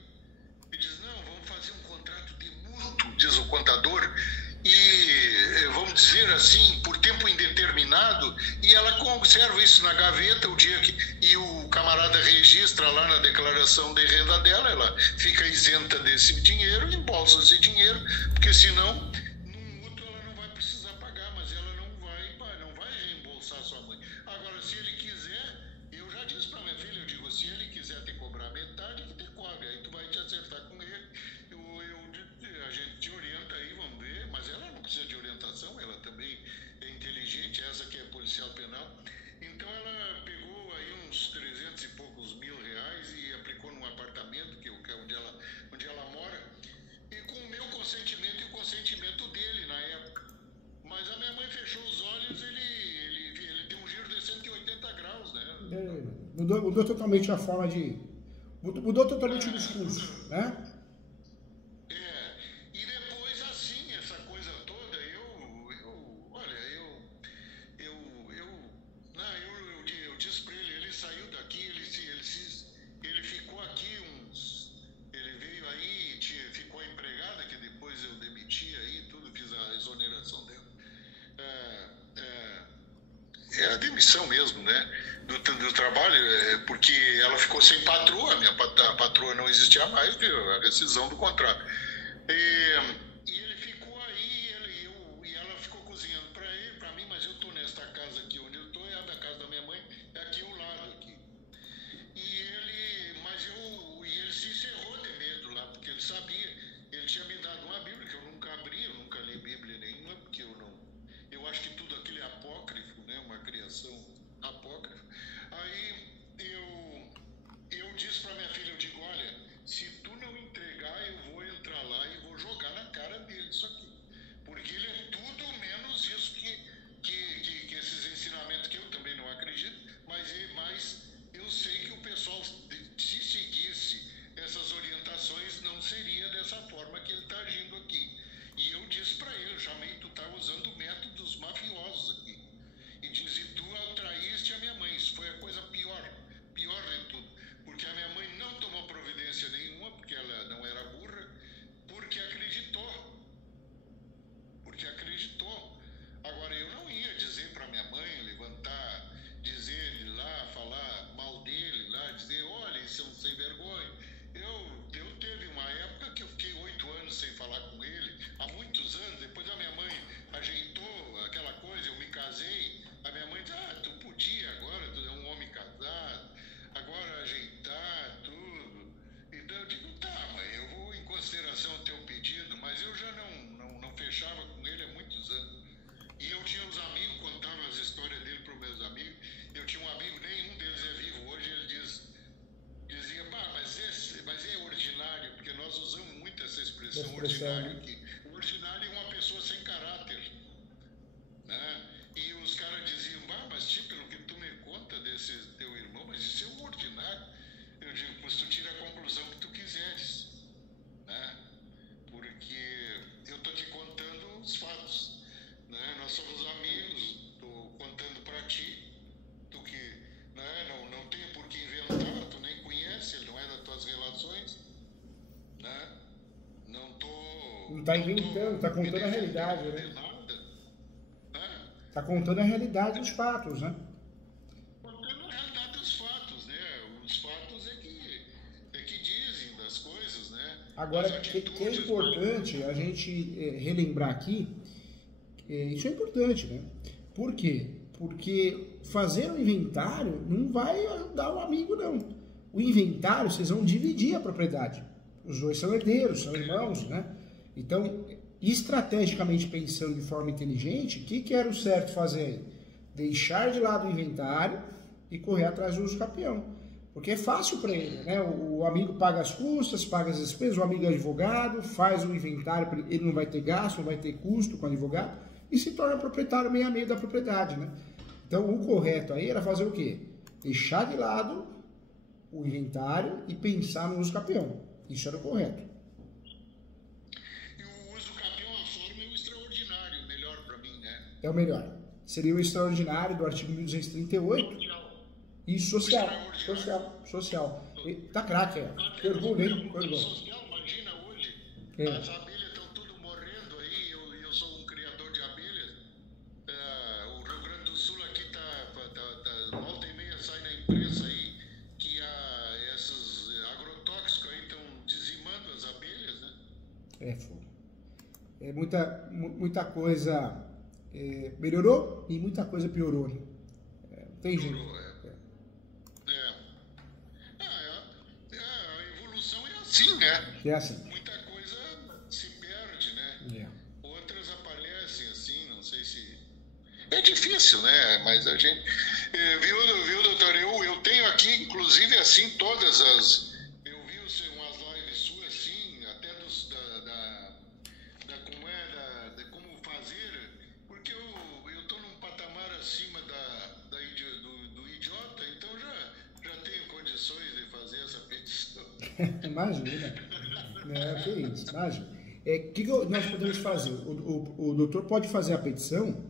Ele diz, não, vamos fazer um contrato de mútuo, diz o contador, e vamos dizer assim, por tempo indeterminado, e ela conserva isso na gaveta o dia e o camarada registra lá na declaração de renda dela, ela fica isenta desse dinheiro, embolsa esse dinheiro, porque senão no mútuo ela não vai precisar pagar, mas ela não vai reembolsar sua mãe. Agora, se ele quiser, eu já disse para minha filha, eu digo, se ele quiser te cobrar metade, que te cobre, aí tu vai te acertar com ele. A gente te orienta aí, vamos ver, mas ela não precisa de orientação, ela também é inteligente, essa que é policial penal. Então ela pegou aí uns 300 e poucos mil Mudou totalmente a forma de... Mudou totalmente o discurso, né? E depois, assim, essa coisa toda, olha, eu disse pra ele saiu daqui, ele ficou aqui ele veio aí, ficou a empregada, que depois eu demiti aí, tudo, fiz a exoneração dela. É a demissão mesmo, né? Do trabalho, porque ela ficou sem patroa, a patroa não existia mais, a rescisão do contrato. E ele ficou aí, e ela ficou cozinhando para mim, mas eu estou nesta casa aqui onde eu estou, é a da casa da minha mãe, é aqui ao lado aqui. E ele se encerrou de medo lá, porque ele sabia, ele tinha me dado uma Bíblia que eu nunca abri, eu nunca li Bíblia nenhuma, porque eu acho que tudo aquilo é apócrifo, né? Uma criação apócrifa. Aí eu disse para minha filha, eu digo, olha, se tu não entregar, eu vou entrar lá e vou jogar na cara dele isso aqui. Porque ele é tudo menos isso que esses ensinamentos que eu também não acredito, mas eu sei que o pessoal, se seguisse essas orientações, não seria dessa forma que ele está agindo aqui. E eu disse para ele, eu chamei, tu tá usando métodos mafiosos aqui. E disse, tu traíste a minha mãe. Isso foi a coisa pior de tudo. Porque a minha mãe não tomou providência nenhuma, porque ela não era burra, porque acreditou. Agora, eu não ia dizer para minha mãe, levantar, dizer ele lá, falar mal dele lá, dizer, olha, isso é um sem vergonha. Eu teve uma época que eu fiquei 8 anos sem falar com ele, há muitos anos, depois a minha mãe ajeitou aquela coisa, eu me casei, a minha mãe disse, tu podia agora, tu é um homem casado, agora ajeitar tudo. Então eu digo, tá, mãe, eu vou em consideração o teu pedido, mas eu já não fechava com ele há muitos anos. E eu tinha uns amigos, contava as histórias dele para os meus amigos, eu tinha um amigo, nenhum deles é vivo hoje, ele dizia, mas é ordinário, porque nós usamos muito essa expressão ordinário aqui. O ordinário é uma pessoa sem caráter, né? E os caras diziam, mas pelo que tu me conta desse teu irmão, mas isso é um ordinário. Eu digo, pois tu tira a conclusão que tu quiseres, né? Porque eu tô te contando os fatos, né? Nós somos amigos, tô contando para ti, tu que, né? Não tem por que inventar, tu nem conhece, ele não é das tuas relações, né? Não tá inventando, tá contando a realidade, né? Tá contando a realidade dos fatos, né? Contando a realidade dos fatos, né? Os fatos é que dizem das coisas, né? Agora, que é importante a gente relembrar aqui, isso é importante, né? Por quê? Porque fazer o inventário não vai ajudar o amigo, não. O inventário, vocês vão dividir a propriedade. Os dois são herdeiros, são irmãos, né? Então, estrategicamente pensando de forma inteligente, o que era o certo fazer aí? Deixar de lado o inventário e correr atrás do uso capião. Porque é fácil para ele, né? O amigo paga as custas, paga as despesas, o amigo é advogado, faz o inventário, ele não vai ter gasto, não vai ter custo com o advogado e se torna proprietário meio a meio da propriedade, né? Então, o correto aí era fazer o quê? Deixar de lado o inventário e pensar no uso capião. Isso era o correto. É o melhor. Seria o extraordinário do artigo 1238 e social. Tá craque, que orgulho, hein? Social, imagina hoje, as abelhas estão tudo morrendo aí, eu sou um criador de abelhas, o Rio Grande do Sul aqui volta e meia sai na imprensa aí que esses agrotóxicos aí estão dizimando as abelhas, né? É fogo. É muita coisa... melhorou e muita coisa piorou, né? Tem jeito. A evolução é assim, né? É assim. Muita coisa se perde, né? Outras aparecem assim, não sei se... É difícil, né? Mas a gente... Viu, doutor? Eu tenho aqui, inclusive, assim, todas as... Eu vi umas lives suas, assim, até de como fazer... Porque eu estou num patamar acima do idiota, então já Imagina. Não, que isso, imagina. Nós podemos fazer? O doutor pode fazer a petição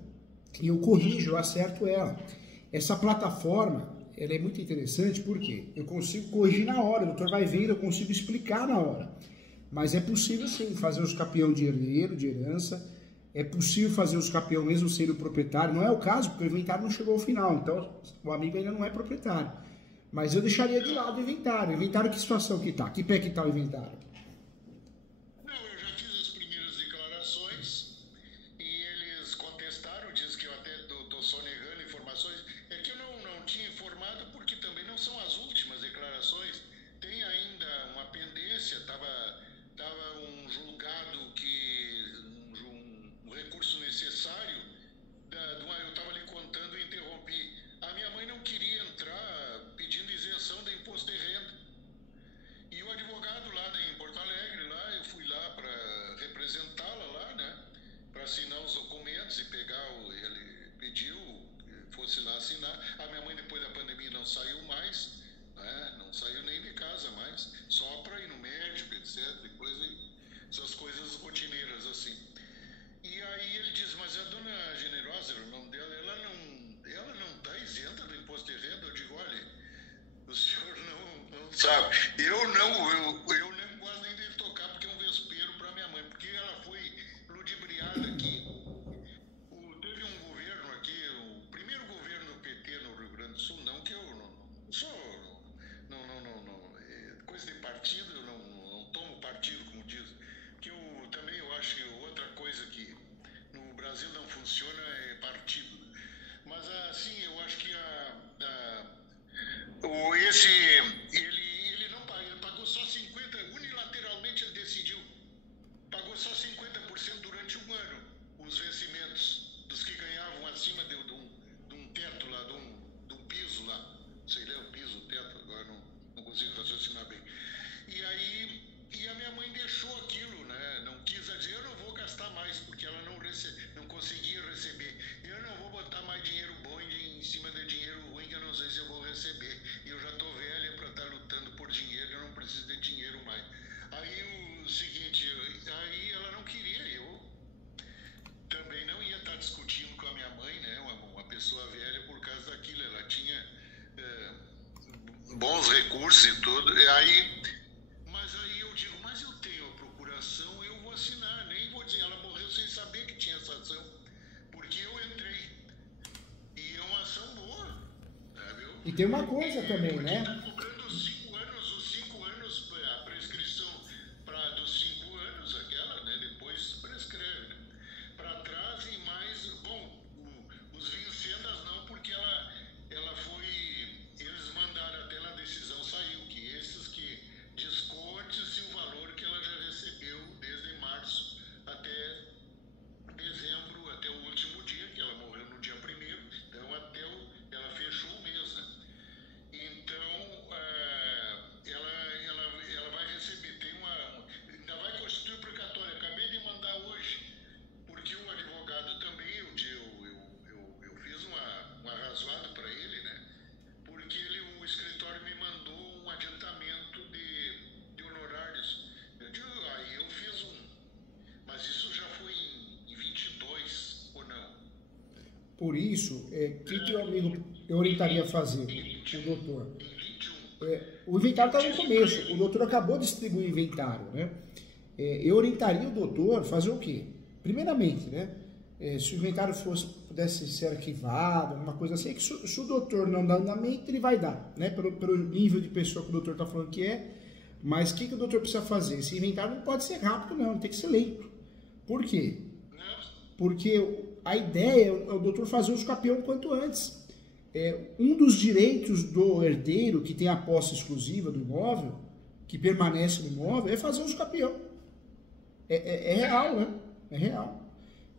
e eu corrijo, eu acerto ela. Essa plataforma, ela é muito interessante porque eu consigo corrigir na hora, o doutor vai ver, eu consigo explicar na hora. Mas é possível sim fazer os capião de herdeiro, de herança, é possível fazer os capião mesmo sendo proprietário, não é o caso porque o inventário não chegou ao final, então o amigo ainda não é proprietário. Mas eu deixaria de lado o inventário. Inventário, que situação que está? Que pé que está o inventário? Não, eu já fiz as primeiras declarações e eles contestaram, diz que eu até estou sonegando informações. É que eu não tinha informado porque também não são as últimas declarações. Tem ainda uma pendência, estava um julgado um recurso necessário, eu estava lhe contando e interrompi. A minha mãe não queria entrar pedindo isenção do imposto de renda. E o advogado lá em Porto Alegre, lá, eu fui lá para representá-la lá, né? Para assinar os documentos e ele pediu que fosse lá assinar. A minha mãe depois da pandemia não saiu mais, né? Não saiu nem de casa mais, só para ir no médico, etc. Depois essas coisas rotineiras assim. E aí ele diz, mas a dona Generosa, o nome dela, ela não está isenta do imposto de renda. Eu digo, olha, o senhor não sabe. Eu não gosto nem de tocar porque é um vespeiro para minha mãe, porque ela foi ludibriada aqui. Teve um governo aqui, o primeiro governo do PT no Rio Grande do Sul, não que eu não sou, coisa de partido, eu não tomo partido, como diz, que eu acho que outra coisa que no Brasil não funciona é partido. Mas assim, eu acho que ele não pagou, ele pagou só 50, unilateralmente ele decidiu, pagou só 50% durante um ano, os vencimentos dos que ganhavam acima de um teto lá, de um piso lá, sei lá, o piso, o teto, agora não consigo raciocinar bem. E aí, a minha mãe deixou aquilo, né? Não quis dizer, eu não vou gastar mais, porque ela não conseguia receber. Eu não vou botar mais dinheiro bom em cima de dinheiro ruim, que eu não sei se eu vou receber. E eu já estou velha para estar lutando por dinheiro, eu não preciso de dinheiro mais. Aí o seguinte, aí ela não queria, eu também não ia estar discutindo com a minha mãe, né? Uma pessoa velha por causa daquilo. Ela tinha bons recursos e tudo. Mas aí eu digo, mas eu tenho a procuração, eu vou assinar, nem vou dizer, ela morreu sem saber que tinha essa ação, porque eu entrei. E é uma ação boa, sabe? E tem uma coisa também, né? Está cobrando os 5 anos, a prescrição dos 5 anos, aquela, né? Depois prescreve, né? Para trás e mais, bom, os vincendas não, porque ela foi, eles mandaram até na decisão, saiu, que esses que desconte-se o valor que ela já recebeu desde março até dezembro, até o último dia, que ela morreu no dia 1º, então ela fechou o mês, né? Então, ela vai receber, ainda vai constituir precatória, acabei de mandar hoje, porque o advogado também, eu fiz um arrazoado para ele, né? Porque o escritório me mandou um adiantamento de honorários. Aí eu fiz mas isso já foi em 22 ou não? Por isso, o que o amigo eu orientaria a fazer, o doutor? O inventário está no começo, o doutor acabou de distribuir o inventário, né? Eu orientaria o doutor a fazer o quê? Primeiramente, né? Se o inventário pudesse ser arquivado, uma coisa assim, que se o doutor não dá andamento, ele vai dar, né? Pelo nível de pessoa que o doutor está falando que é. Mas o que o doutor precisa fazer? Esse inventário não pode ser rápido, não, tem que ser lento. Por quê? Porque a ideia é o doutor fazer os capião quanto antes. Um dos direitos do herdeiro que tem a posse exclusiva do imóvel, que permanece no imóvel, é fazer os capião. É real, né? É real.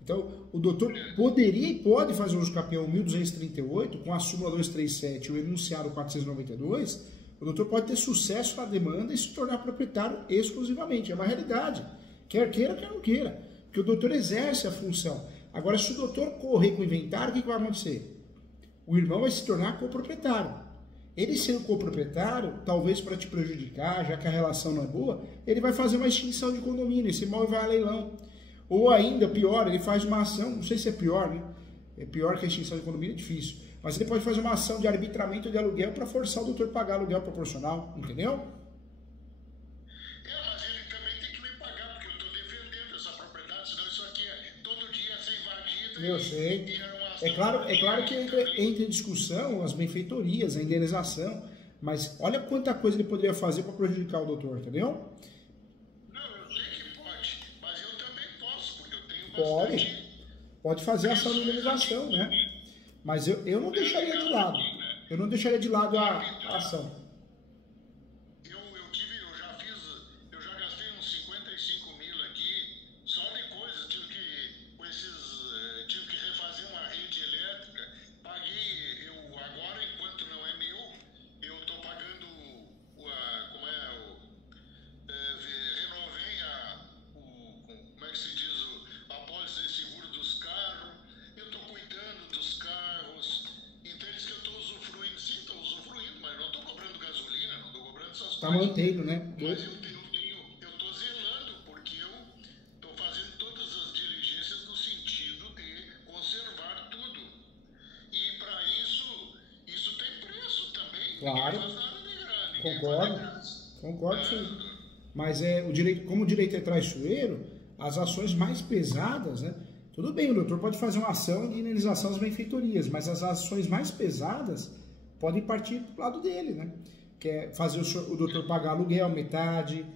Então, o doutor poderia e pode fazer os capião 1238, com a súmula 237 e o enunciado 492, o doutor pode ter sucesso na demanda e se tornar proprietário exclusivamente. É uma realidade. Quer queira, quer não queira. Porque o doutor exerce a função. Agora, se o doutor correr com o inventário, o que vai acontecer? O irmão vai se tornar coproprietário. Ele sendo coproprietário, talvez para te prejudicar, já que a relação não é boa, ele vai fazer uma extinção de condomínio, esse imóvel vai a leilão. Ou ainda, pior, ele faz uma ação, não sei se é pior, né? É pior que a extinção de condomínio, é difícil. Mas ele pode fazer uma ação de arbitramento de aluguel para forçar o doutor a pagar aluguel proporcional, entendeu? Mas ele também tem que me pagar, porque eu estou defendendo essa propriedade, senão isso aqui todo dia ser invadido. Eu sei. É claro que entra em discussão as benfeitorias, a indenização, mas olha quanta coisa ele poderia fazer para prejudicar o doutor, entendeu? Não, eu sei que pode, mas eu também posso, porque eu tenho bastante... Pode fazer ação de indenização, né? Mas eu não deixaria de lado. Eu não deixaria de lado a ação. Eu já gastei uns 55 mil aqui, só de coisas, tive que refazer uma rede elétrica, paguei, agora enquanto não é meu, eu estou pagando, renovei como é que se diz, a pólice de seguro dos carros, eu estou cuidando dos carros, então eles que eu estou usufruindo, sim, estou usufruindo, mas não estou cobrando gasolina, não estou cobrando essas Tá coisas. mantendo, né? Mas eu estou zelando, porque eu estou fazendo todas as diligências no sentido de conservar tudo. E para isso tem preço também. Claro. Ninguém faz nada de grande. Concordo sim. Mas como o direito é traiçoeiro, as ações mais pesadas, né? Tudo bem, o doutor pode fazer uma ação de indenização às benfeitorias, mas as ações mais pesadas podem partir do lado dele, né? Que é fazer o doutor pagar aluguel, metade,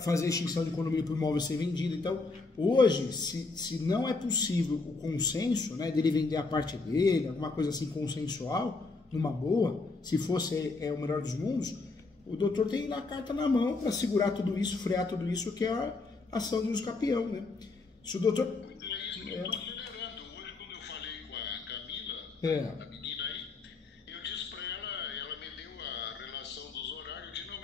fazer extinção de condomínio para o imóvel ser vendido. Então, hoje, se não é possível o consenso, né, dele vender a parte dele, alguma coisa assim consensual, numa boa, se fosse o melhor dos mundos, o doutor tem a carta na mão para segurar tudo isso, frear tudo isso, que é a ação de uso capião, né? Se o doutor... Eu estou acelerando. Hoje, quando eu falei com a Camila, a menina aí, eu disse para ela me deu a relação dos horários, eu disse, não,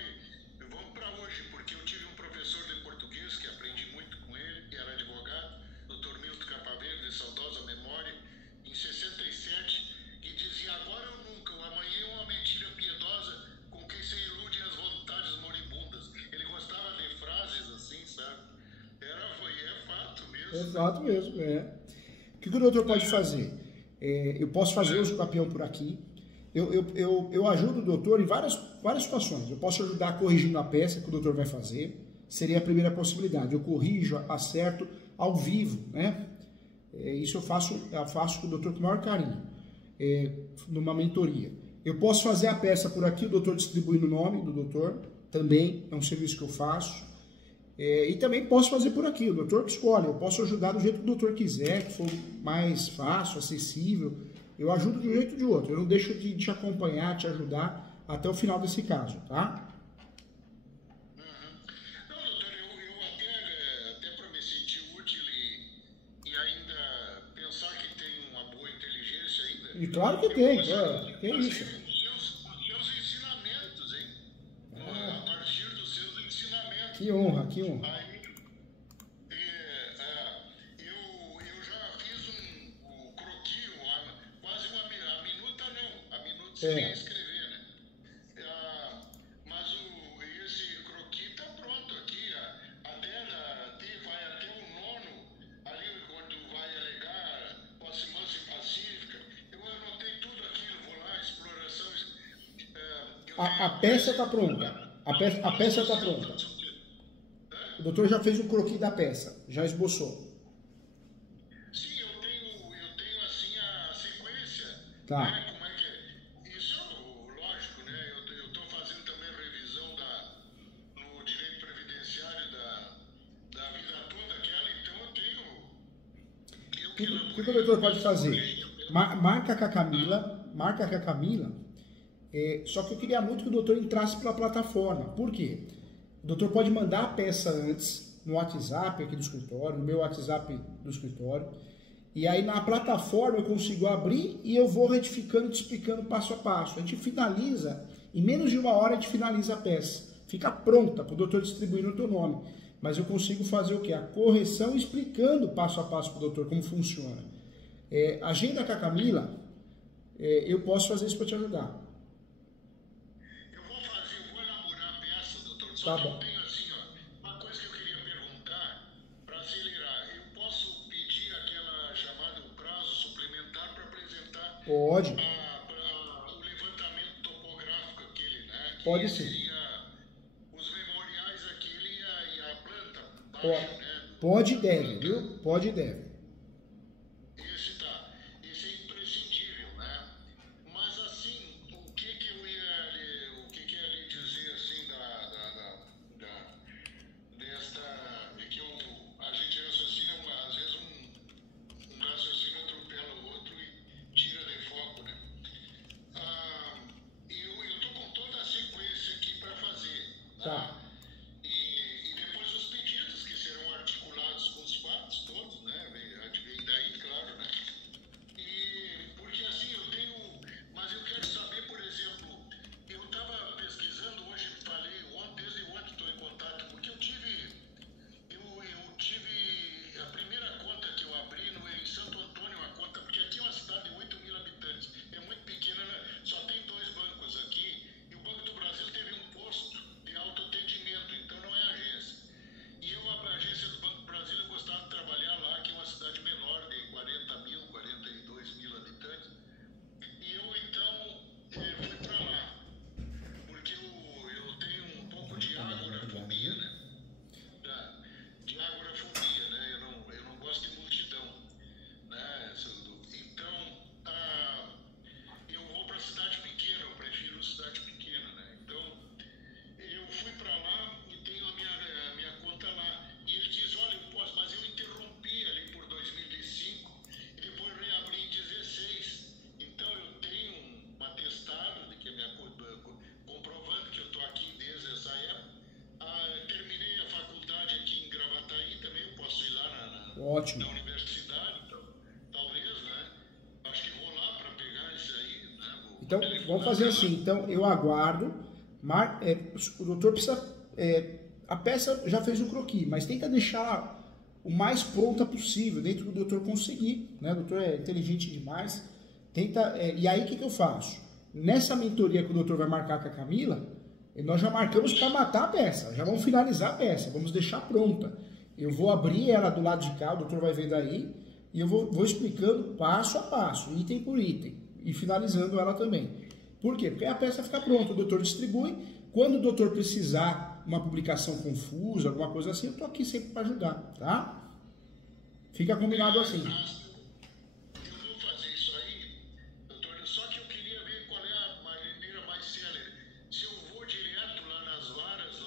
vamos para hoje, porque eu tive um professor de português que aprendi muito com ele, que era advogado, Dr. Milton Capaverde, de saudosa memória, em 67, que dizia, agora ou nunca, o amanhã é uma mentira piedosa com quem se ilude as vontades moribundas. Ele gostava de frases assim, sabe? É fato mesmo. É fato mesmo, O que o doutor pode fazer? Eu posso fazer uso capião por aqui. Eu ajudo o doutor em várias situações. Eu posso ajudar corrigindo a peça que o doutor vai fazer. Seria a primeira possibilidade. Eu corrijo, acerto ao vivo, né? Isso eu faço com o doutor com o maior carinho, numa mentoria. Eu posso fazer a peça por aqui, o doutor distribuindo o nome do doutor. Também é um serviço que eu faço. E também posso fazer por aqui, o doutor que escolhe. Eu posso ajudar do jeito que o doutor quiser, que for mais fácil, acessível. Eu ajudo de um jeito ou de outro. Eu não deixo de te acompanhar, te ajudar até o final desse caso, tá? Não, doutor, eu até para me sentir útil e ainda pensar que tem uma boa inteligência ainda. E claro que tem, que é isso. Os seus ensinamentos, hein? A partir dos seus ensinamentos. Que honra, que honra. Aí, eu já fiz o croquis, quase a minuta não, a minuta seria escrever, né? Mas esse croquis está pronto aqui, vai até o 9º, ali quando vai alegar posse mansa e pacífica, eu anotei tudo aquilo, vou lá, exploração... A peça está pronta, a peça está pronta. O doutor já fez o croquis da peça, já esboçou. Sim, eu tenho assim a sequência. Tá. Né? Como é que é? Isso, lógico, né? Eu estou fazendo também revisão no direito previdenciário da vida toda aquela, então eu tenho... O que o doutor pode fazer? Marca com a Camila, só que eu queria muito que o doutor entrasse pela plataforma. Por quê? O doutor pode mandar a peça antes no WhatsApp aqui do escritório, no meu WhatsApp do escritório, e aí na plataforma eu consigo abrir e eu vou retificando, te explicando passo a passo. A gente finaliza, em menos de 1 hora a gente finaliza a peça. Fica pronta para o doutor distribuir no teu nome. Mas eu consigo fazer o quê? A correção explicando passo a passo para o doutor como funciona. Agenda com a Camila, eu posso fazer isso para te ajudar. Só Tá que eu bom. tenho assim, ó, uma coisa que eu queria perguntar, para acelerar, eu posso pedir aquela chamada o prazo suplementar para apresentar Pode, o levantamento topográfico aquele, né? pode Que sim. seria os memoriais aquele e a planta baixa, Pode, né? pode e deve, viu? Pode e deve. Esse é imprescindível, né? Mas assim, o que eu ia lhe dizer assim de que a gente raciocina, às vezes um raciocínio atropela o outro e tira de foco, né? Eu tô com toda a sequência aqui para fazer, né? Tá. E depois os pedidos que serão articulados com os fatos todos, né? Vem daí, claro, né? E porque assim mas eu quero saber, por exemplo, eu estava pesquisando hoje, desde ontem estou em contato, porque eu tive a primeira conta que eu abri em Santo Antônio, uma conta, porque aqui é uma cidade de 8.000 habitantes, é muito pequena, né? Só tem 2 bancos aqui, e o Banco do Brasil teve um posto de autoatendimento, então não é agência. E a agência do Banco do Brasil, eu gostava de trabalhar lá, que é uma cidade menor, de 42.000 habitantes, e eu então fui para lá, porque eu tenho um pouco de agorafobia, né? De agorafobia, né? Eu não gosto de multidão, né? Então, eu vou para cidade pequena, eu prefiro cidade pequena, né? Então, eu fui para lá e tenho a minha conta lá. E ele diz, olha, eu posso, mas eu interrompi ali por 2005 e depois reabri em 16. Então, eu tenho um atestado de que comprovando que eu estou aqui desde essa época. Terminei a faculdade aqui em Gravataí também, eu posso ir lá na Ótimo. universidade, então, talvez, né? Acho que vou lá para pegar isso aí, né? Então, vamos fazer assim. Então, eu aguardo. O doutor precisa... a peça já fez o croquis, mas tenta deixar o mais pronta possível, dentro do doutor conseguir. Né? O doutor é inteligente demais. E aí, o que eu faço? Nessa mentoria que o doutor vai marcar com a Camila, nós já marcamos para matar a peça. Já vamos finalizar a peça. Vamos deixar pronta. Eu vou abrir ela do lado de cá, o doutor vai ver daí, e eu vou explicando passo a passo, item por item, e finalizando ela também. Por quê? Porque a peça fica pronta, o doutor distribui. Quando o doutor precisar uma publicação confusa, alguma coisa assim, eu estou aqui sempre para ajudar, tá? Fica combinado assim. Eu vou fazer isso aí, doutor, só que eu queria ver qual é a maneira mais célere. Se eu vou direto lá nas varas,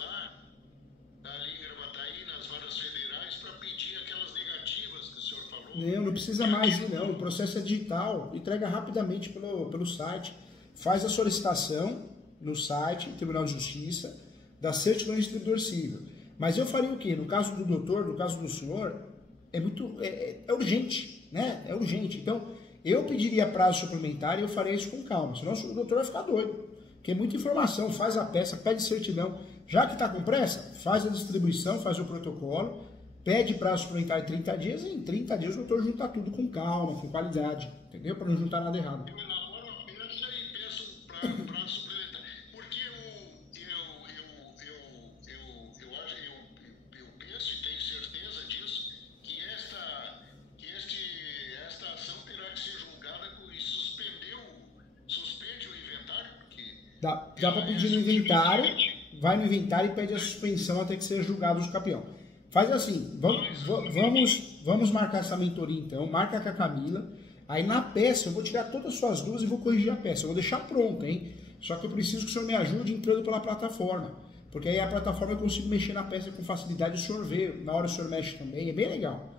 ali em Gravataí, nas varas federais, para pedir aquelas negativas que o senhor falou. Não precisa mais ir, não. O processo é digital, entrega rapidamente pelo site. Faz a solicitação no site, Tribunal de Justiça, da certidão de distribuidor civil. Mas eu faria o quê? No caso do doutor, no caso do senhor, é urgente, né? É urgente. Então, eu pediria prazo suplementar e eu faria isso com calma. Senão o doutor vai ficar doido. Porque é muita informação, faz a peça, pede certidão. Já que está com pressa, faz a distribuição, faz o protocolo, pede prazo suplementar em 30 dias e em 30 dias o doutor junta tudo com calma, com qualidade, entendeu? Para não juntar nada errado. Eu elaboro a peça e peço prazo suplementar. Porque eu penso e tenho certeza disso, que esta ação terá que ser julgada e suspende o inventário, porque Dá para pedir no inventário, vai no inventário e pede a suspensão até que seja julgado o campeão. Faz assim, vamos marcar essa mentoria então, marca com a Camila, aí na peça eu vou tirar todas as suas dúvidas e vou corrigir a peça, eu vou deixar pronta, hein? Só que eu preciso que o senhor me ajude entrando pela plataforma, porque aí a plataforma eu consigo mexer na peça com facilidade, o senhor vê, na hora o senhor mexe também, é bem legal.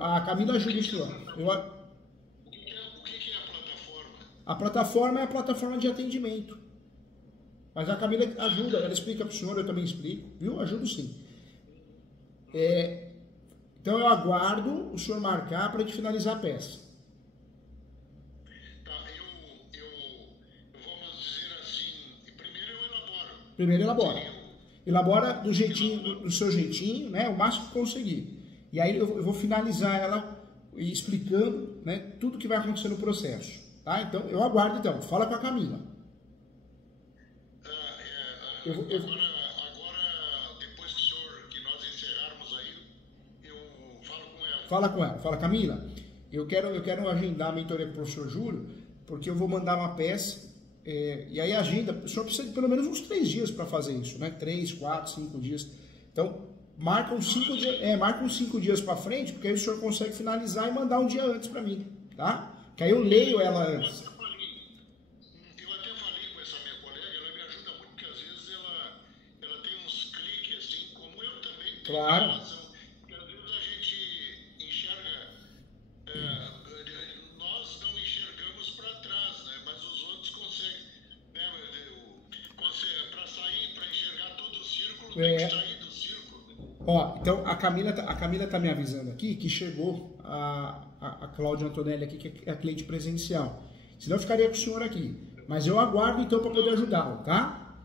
A Camila ajuda o senhor. o que é a plataforma? A plataforma é a plataforma de atendimento. Mas a Camila ajuda, ela explica para o senhor, eu também explico, viu? Ajudo sim. Então eu aguardo o senhor marcar para a gente finalizar a peça. Tá, vamos dizer assim, primeiro eu elaboro. Primeiro elabora. Elabora do seu jeitinho, né? O máximo que conseguir. E aí eu vou finalizar ela explicando, né, tudo que vai acontecer no processo. Tá? Então eu aguardo então. Fala com a Camila. Agora, Fala com ela, fala, Camila, eu quero agendar a mentoria com o professor Júlio, porque eu vou mandar uma peça, e aí a agenda, o senhor precisa de pelo menos uns 3 dias para fazer isso, né? 3, 4, 5 dias. Então, marca uns 5 dias para frente, porque aí o senhor consegue finalizar e mandar um dia antes para mim, tá? Que aí eu leio ela antes. Eu até falei com essa minha colega, ela me ajuda muito, porque às vezes ela tem uns cliques assim, como eu também tenho. Claro. Porque às vezes a gente enxerga, nós não enxergamos para trás, né? Mas os outros conseguem, né? Para sair, para enxergar todo o círculo, tem que sair do círculo. Ó, então a Camila tá me avisando aqui que chegou a Cláudia Antonelli aqui, que é a cliente presencial. Senão eu ficaria com o senhor aqui. Mas eu aguardo então para poder ajudá-lo, tá?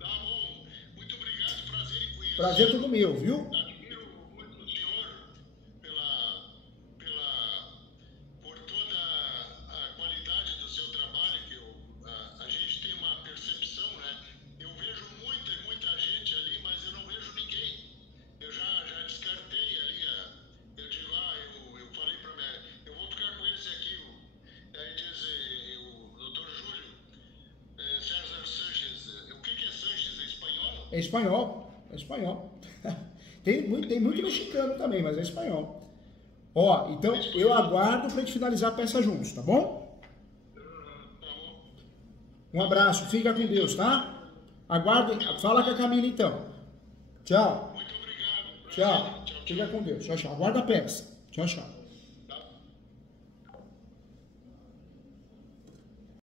Tá bom. Muito obrigado, prazer em conhecer. Prazer todo meu, viu? Admiro muito o senhor por toda a qualidade do seu trabalho, que a gente tem uma percepção, né? Eu vejo muita gente ali, mas eu não vejo ninguém. Eu já descartei ali, eu digo, eu falei para mim, eu vou ficar com esse aqui, aí diz o doutor Júlio, César Sanches, o que é Sanches? É espanhol? É espanhol. Tem muito mexicano também, mas é espanhol. Ó, então eu aguardo pra gente finalizar a peça juntos, tá bom? Tá bom. Um abraço, fica com Deus, tá? Aguardem, fala com a Camila então. Tchau. Muito obrigado. Tchau. Fica com Deus. Tchau, tchau. Aguarda a peça. Tchau, tchau.